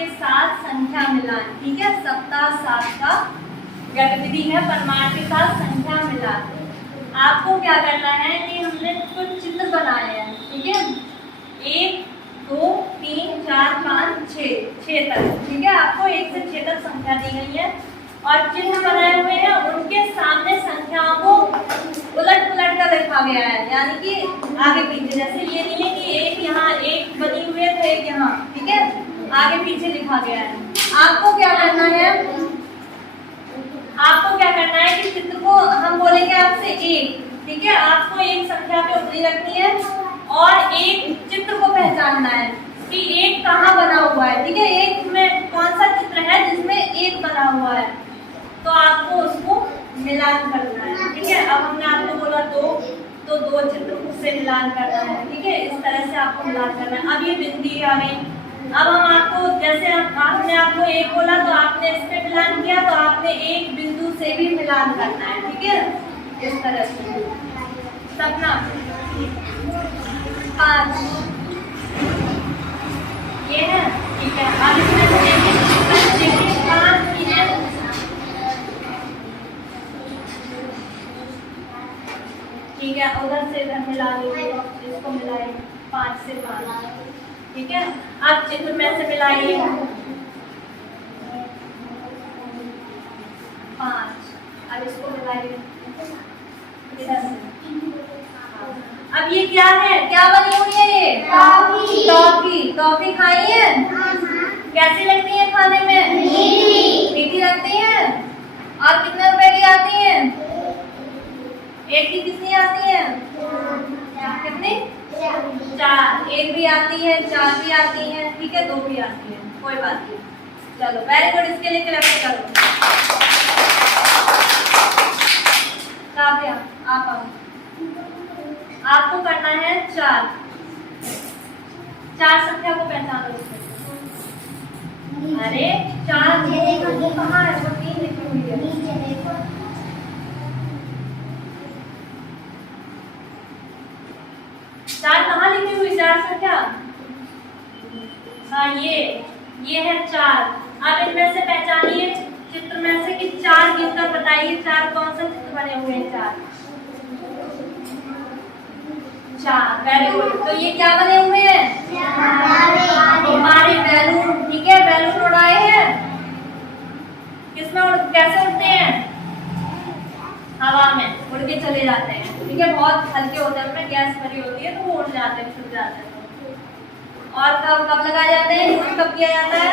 के साथ संख्या मिलान। ठीक है, सप्ताह 7 का गतिविधि है परमार के साथ संख्या मिलान। आपको क्या करना है कि हमने कुछ चित्र बनाए हैं। ठीक है, 1 2 3 4 5 6 तक। ठीक है, आपको 1 से 6 तक संख्या दी गई है और चिन्ह बनाए हुए हैं, उनके सामने संख्याओं को उलट पुलट कर लिखा गया है, यानी कि आगे पीछे। जैसे ये नहीं है कि एक यहाँ एक बनी हुई है तो एक यहाँ। ठीक है, आगे पीछे लिखा गया है। आपको क्या करना है, आपको क्या करना है कि चित्र को हम बोलेंगे आपसे एक। ठीक है, आपको एक संख्या पे उंगली रखनी है और एक चित्र को पहचानना है कि एक कहाँ बना हुआ है। ठीक है, एक में कौन सा चित्र है जिसमें एक बना हुआ है, तो आपको उसको मिलान करना है। ठीक है, अब हमने आपको बोला दो, तो दो चित्र उससे मिलान करना है। ठीक है, इस तरह से आपको मिलान करना है। अब ये बिंदी आ गई। अब हम आपको, जैसे हमने आपको एक बोला तो आपने इस पे मिलान किया, तो आपने एक बिंदु से भी मिलान करना है। ठीक है, इस तरह से। सपना 5 ये है। ठीक है, अब इसमें से देखिए 5 की है। ठीक है, उधर से इधर मिला लीजिए, इसको मिलाइए 5 से 5। ठीक है, अब चित्र में से मिलाइए 5। अब इसको मिलाइए इधर से। अब ये क्या है, क्या बनी हुई है ये? टॉफी। टॉफी, टॉफी खाई है? कैसी लगती है खाने में? मीठी लगती है। और कितने रुपए की आती है? एक की कितनी आती है? कितनी? 4। एक भी आती है, 4 भी आती है। ठीक है, 2 भी आती है, कोई बात नहीं। चलो वेरी गुड, इसके लिए क्लैप करो। काव्या आप आओ, आपको करना है 4 संख्या को पहचानो। अरे 4 वो कहाँ है? वो 3 लिखी हुई है। 4 कहाँ लिखी हुई? 4 संख्या, हाँ ये है 4। अब इनमें से पहचानिए चित्र में से कि 4 गिनकर बताइए 4 कौन सा चित्र बने हुए हैं? 4। Very good. तो ये क्या बने हुए हैं? हमारे बैलून। ठीक है, बैलून उड़ाए हैं। किसमें कैसे उड़ते हैं? हवा में उड़ के चले जाते हैं। ठीक है, बहुत हल्के होते हैं, उनमें गैस भरी होती है तो वो उड़ जाते हैं, छुप जाते हैं। और कब लगाए जाते हैं? यूज कब किया जाता है?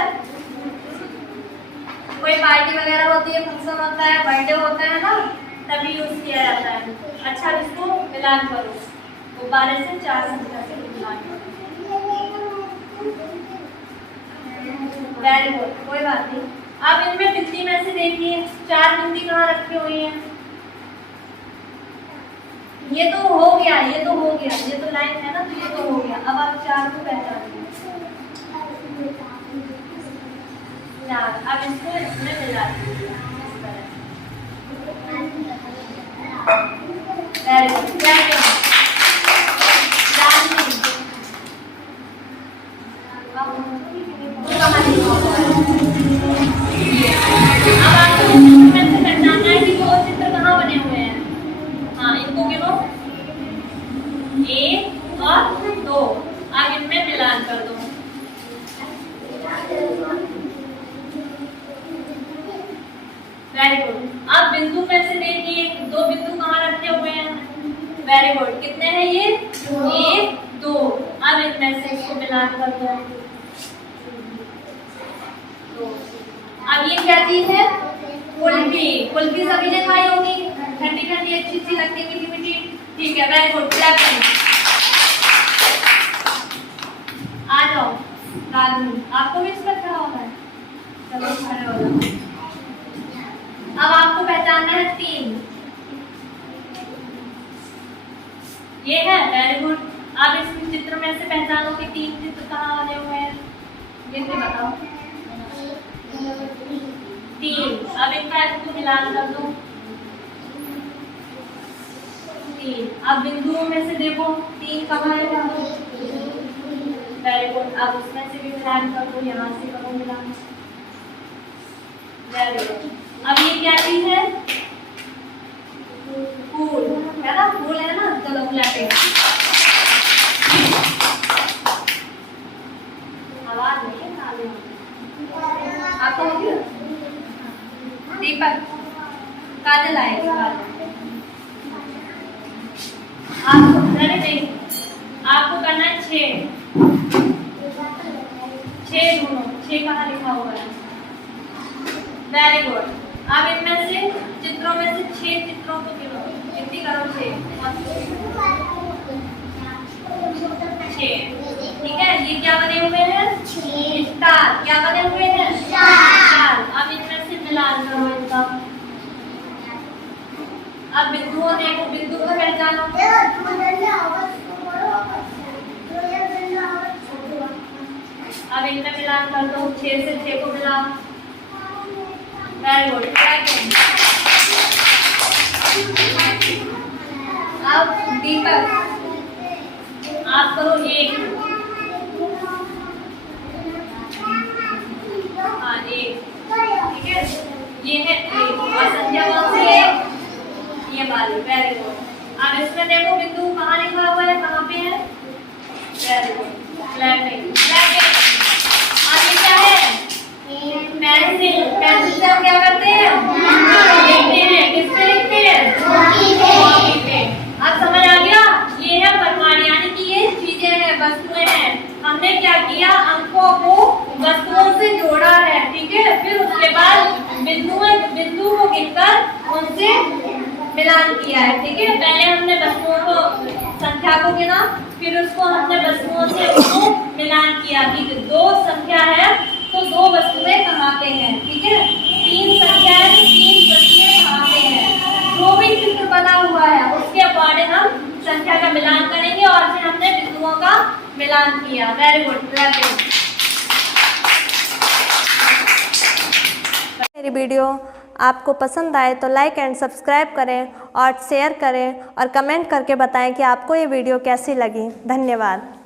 कोई पार्टी वगैरह होती है, फंक्शन होता है, बर्थडे होता है ना, तभी यूज किया जाता है। अच्छा, इसको मिलान करो, गुब्बारे से 4 संख्या से मिलान करो। वेरी गुड, कोई बात नहीं। अब इनमें बिंदी में से देखिए 4 बिंदी कहाँ रखी हुई है? ये तो हो गया, ये तो हो गया, ये तो लाइन है ना, तो ये तो हो गया। अब आप 4 को पहचानिए। 4। अब इसको इसमें मिला दीजिए इस तरह। Very good. क्या क्या? अब आपको चित्र में से पहचानना है कि वो चित्र कहाँ बने हुए हैं। हाँ, इनको गिनो 1 और 2। अब इनमें मिलान कर दो। Very good. अब बिंदु में से देखिए 2 बिंदु कहाँ रखे हुए हैं? Very good. कितने हैं ये? 1 2। अब इनमें से इसको मिलान कर दो। अब ये क्या चीज है? कुल्फी। कुल्फी सभी ने खाई होगी, ठंडी ठंडी अच्छी अच्छी लगती है, मीठी मीठी। ठीक है, वेरी गुड। क्लैप करें। आ जाओ राजू, आपको भी इसमें खड़ा होना है। चलो खड़े हो जाओ। अब आपको पहचानना है 3। ये है, वेरी गुड। अब इस चित्र में से पहचानो कि 3 चित्र कहाँ बने हुए हैं? ये से बताओ। 3। अब इनका इसको मिलान कर दो। 3। अब बिंदुओं में से देखो 3 कहाँ है? Very good. अब उसमें से भी मिलान कर दो, यहाँ से करो मिलान। Very good. अब ये क्या चीज है? फूल है ना, फूल है ना, चलो क्लैपिंग। आवाज नहीं है, ताली आपको होगी। दीपक काजल आएगी, आपको नहीं, आपको करना है 6 ढूंढो, 6 कहाँ लिखा हुआ है। Very good. अब इनमें से चित्रों में से 6 चित्रों को गिनो, गिनती करो 6। ठीक है, ये क्या बने हुए हैं? स्टार। क्या बने हुए हैं? स्टार। अब इनमें से मिलान करो इनका। अब बिंदुओं देखो, बिंदु को पहचानो। अब इनमें मिलान कर दो, 6 से 6 को मिलाओ। Very good. अब दीपक आप करो 1। हाँ 1, ठीक है, ये है 1 और संख्या कौन सी है? ये वाली। Very good. अब इसमें देखो बिंदु कहाँ लिखा हुआ है, कहाँ पे है? Very good, clapping. अब ये क्या है? पेंसिल। पेंसिल से हम क्या करते हैं? लिखते हैं। किस पे लिखते हैं? कॉपी पे। अब समझ आ गया? ये है परिमाण, यानी कि ये चीजें हैं, वस्तुएं हैं। हमने क्या किया? अंकों को वस्तुओं से जोड़ा है, ठीक है। फिर उसके बाद बिंदु को गिनकर उनसे मिलान किया है, ठीक है। पहले हमने वस्तुओं को, संख्या को गिना, फिर उसको हमने वस्तुओं से उसको मिलान किया कि 2 संख्या है तो 2 वस्तुएं कहाँ पे हैं, ठीक है। 3 संख्या है तो 3 वस्तुएं कहाँ पे हैं। जो भी चित्र बना हुआ है उसके अकॉर्डिंग हम संख्या का मिलान करेंगे और फिर हमने बिंदुओं का मिलान किया। Very good. मेरी वीडियो आपको पसंद आए तो लाइक एंड सब्सक्राइब करें और शेयर करें और कमेंट करके बताएं कि आपको ये वीडियो कैसी लगी। धन्यवाद।